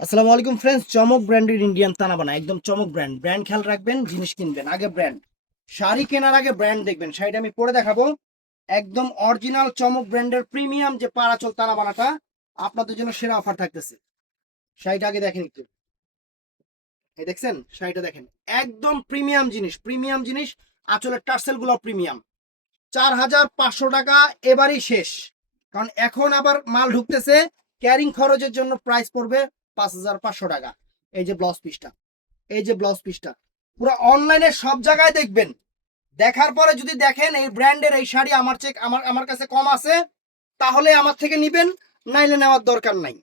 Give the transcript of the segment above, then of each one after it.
আসসালামু আলাইকুম ফ্রেন্ডস, চমক ব্র্যান্ডের ইন্ডিয়ান তানাবানা একদম চমক ব্র্যান্ড। ব্র্যান্ড খেয়াল রাখবেন, জিনিস কিনবেন আগে ব্র্যান্ড। শাড়ি কেনার আগে ব্র্যান্ড দেখবেন। শাড়িটা আমি পরে দেখাবো। একদম অরিজিনাল চমক ব্র্যান্ডের প্রিমিয়াম যে পারাচল তানাবানাটা আপনাদের জন্য সেরা অফার থাকতেছে। শাড়িটা আগে দেখেন একটু, এই দেখছেন শাড়িটা দেখেন, একদম প্রিমিয়াম জিনিস, প্রিমিয়াম জিনিস। আঁচলের টার্সেল গুলো প্রিমিয়াম। 4,500 টাকা এবারই শেষ, কারণ এখন আবার মাল ঢুকতেছে। ক্যারিং খরচের জন্য প্রাইস পড়বে 5,500 টাকা। এই যে ব্লাউজ পিসটা, এই যে ব্লাউজ পিসটা পুরো অনলাইনে সব জায়গায় দেখবেন। দেখার পরে যদি দেখেন এই ব্র্যান্ডের এই শাড়ি আমার চেয়ে আমার কাছে কম আছে, তাহলে আমার থেকে নিবেন, নাইলে নেওয়ার দরকার নাই।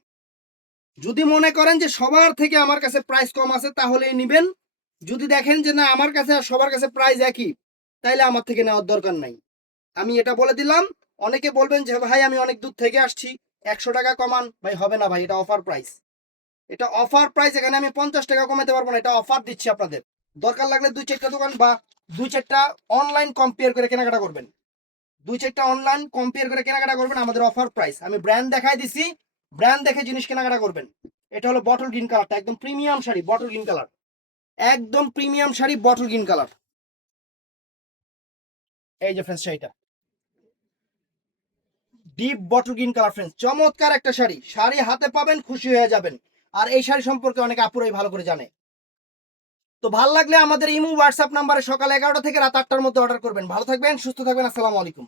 যদি মনে করেন যে সবার থেকে আমার কাছে প্রাইস কম আছে তাহলেই নিবেন। যদি দেখেন যে না আমার কাছে আর সবার কাছে প্রাইস একই, তাইলে আমার থেকে নেওয়ার দরকার নাই। আমি এটা বলে দিলাম। অনেকে বলবেন যে ভাই আমি অনেক দূর থেকে আসছি, 100 টাকা কমান। ভাই হবে না ভাই, এটা অফার প্রাইস। এটা অফার প্রাইস, এখানে আমি 50 টাকা কমাতে পারবো না, এটা অফার দিচ্ছি আপনাদের। দরকার লাগলে 2-4টা দোকান বা 2-4টা অনলাইন কম্পেয়ার করে কেনাকাটা করবেন। 2-4টা অনলাইন কম্পেয়ার করে কেনাকাটা করবেন। আমাদের অফার প্রাইস, আমি ব্র্যান্ড দেখাই দিছি। ব্র্যান্ড দেখে জিনিস কেনাকাটা করবেন। এটা হলো বটল গ্রিন কালারটা, একদম premium sari, bottle green colour. একদম premium sari, bottle green colour. এই যে ফ্রেন্ডস শাড়িটা deep bottle green colour friends, চমৎকার একটা শাড়ি। শাড়ি হাতে পাবেন, খুশি হয়ে যাবেন। আর এই শাড়ি সম্পর্কে অনেক আপুরাই ভালো করে জানে। তো ভালো লাগলে আমাদের ইমো হোয়াটসঅ্যাপ নাম্বারে সকাল 11টা থেকে রাত 8টার মধ্যে অর্ডার করবেন। ভালো থাকবেন, সুস্থ থাকবেন। আসসালামু আলাইকুম।